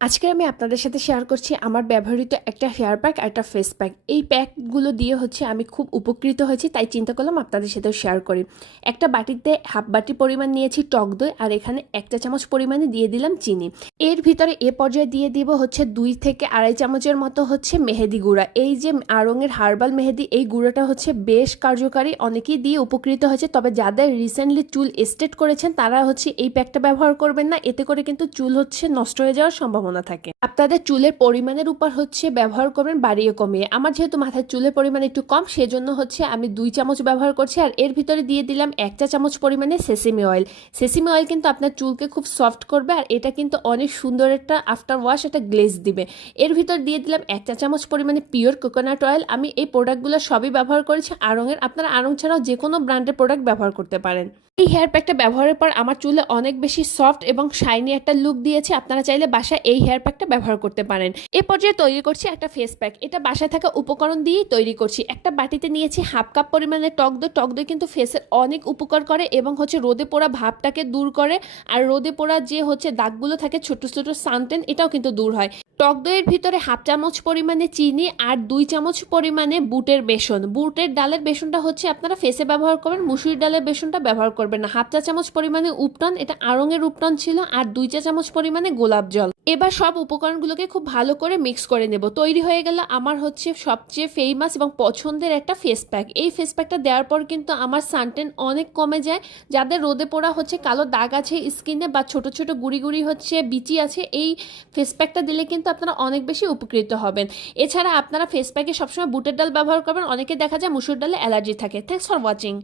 আজকে আমি আপনাদের সাথে শেয়ার করছি আমার ব্যবহৃত একটা হেয়ার প্যাক আর একটা ফেস প্যাক। এই প্যাকগুলো দিয়ে আমি খুব উপকৃত হয়েছি, তাই চিন্তা করলাম আপনাদের সাথেও শেয়ার করি। একটা বাটিতে হাফ বাটি পরিমাণ নিয়েছি টক দই, আর এখানে 1 চামচ পরিমাণে দিয়ে দিলাম চিনি। এর ভিতরে এ পর্যায়ে দিয়ে দিব 2 থেকে আড়াই চামচের মতো মেহেদি গুঁড়া। এই যে আড়ংয়ের হার্বাল মেহেদি, এই গুঁড়োটা বেশ কার্যকারী, অনেকেই দিয়ে উপকৃত হয়েছে। তবে যাদের রিসেন্টলি চুল স্ট্রেট করেছেন তারা এই প্যাকটা ব্যবহার করবেন না, এতে করে কিন্তু চুল নষ্ট হয়ে যাওয়ার সম্ভাবনা থাকে। আপনাদের চুলের পরিমাণের উপর ব্যবহার করবেন বাড়িয়ে কমিয়ে। আমার যেহেতু মাথায় চুলের পরিমাণ একটু কম, সেজন্য আমি 2 চামচ ব্যবহার করছি। আর এর ভিতরে দিয়ে দিলাম 1 চা চামচ পরিমাণে সেসিমি অয়েল। সেসিমি অয়েল কিন্তু আপনার চুলকে খুব সফট করবে, আর এটা কিন্তু অনেক সুন্দর একটা আফটার ওয়াশ একটা গ্লেজ দিবে। এর ভিতর দিয়ে দিলাম 1 চা চামচ পরিমাণে পিওর কোকোনাট অয়েল। আমি এই প্রোডাক্টগুলো সবই ব্যবহার করেছি আড়ংয়ের। আপনারা আড়ং ছাড়াও যে কোনো ব্র্যান্ডের প্রোডাক্ট ব্যবহার করতে পারেন। এই হেয়ার প্যাকটা ব্যবহারের পর আমার চুলে অনেক বেশি সফট এবং শাইনি একটা লুক দিয়েছে। আপনারা চাইলে বাসায় এই হেয়ার প্যাকটা ব্যবহার করতে পারেন। এ পর্যায়ে তৈরি করছি একটা ফেস প্যাক। এটা বাসায় থাকা উপকরণ দিয়েই তৈরি করছি। একটা বাটিতে নিয়েছি হাফ কাপ পরিমাণে টক দই। টক দই কিন্তু ফেসের অনেক উপকার করে এবং রোদে পোড়া ভাবটাকে দূর করে। আর রোদে পোড়া যে দাগগুলো থাকে ছোট ছোট সানটেন, এটাও কিন্তু দূর হয়। টক দইয়ের ভিতরে হাফ চামচ পরিমাণে চিনি আর 2 চামচ পরিমাণে বুটের বেসন। বুটের ডালের বেসনটা আপনারা ফেসে ব্যবহার করবেন, মুসুরির ডালের বেসনটা ব্যবহার করবেন না। হাফ চা চামচ পরিমাণে উপটন, এটা আড়ংয়ের উপটন ছিল, আর 2 চা চামচ পরিমাণে গোলাপ জল। এবার সব উপকরণগুলোকে খুব ভালো করে মিক্স করে নেব। তৈরি হয়ে গেল আমার সবচেয়ে ফেমাস এবং পছন্দের একটা ফেস প্যাক। এই ফেস প্যাকটা দেওয়ার পর কিন্তু আমার সানটেন অনেক কমে যায়। যাদের রোদে পোড়া কালো দাগ আছে স্কিনে, বা ছোট ছোট গুড়ি গুড়ি বিচি আছে, এই ফেস প্যাকটা দিলে কিন্তু আপনারা অনেক বেশি উপকৃত হবেন। এছাড়া আপনারা ফেস প্যাকে সবসময় বুটের ডাল ব্যবহার করবেন। অনেকে দেখা যায় মুসুর ডালে অ্যালার্জি থাকে। Thanks for watching.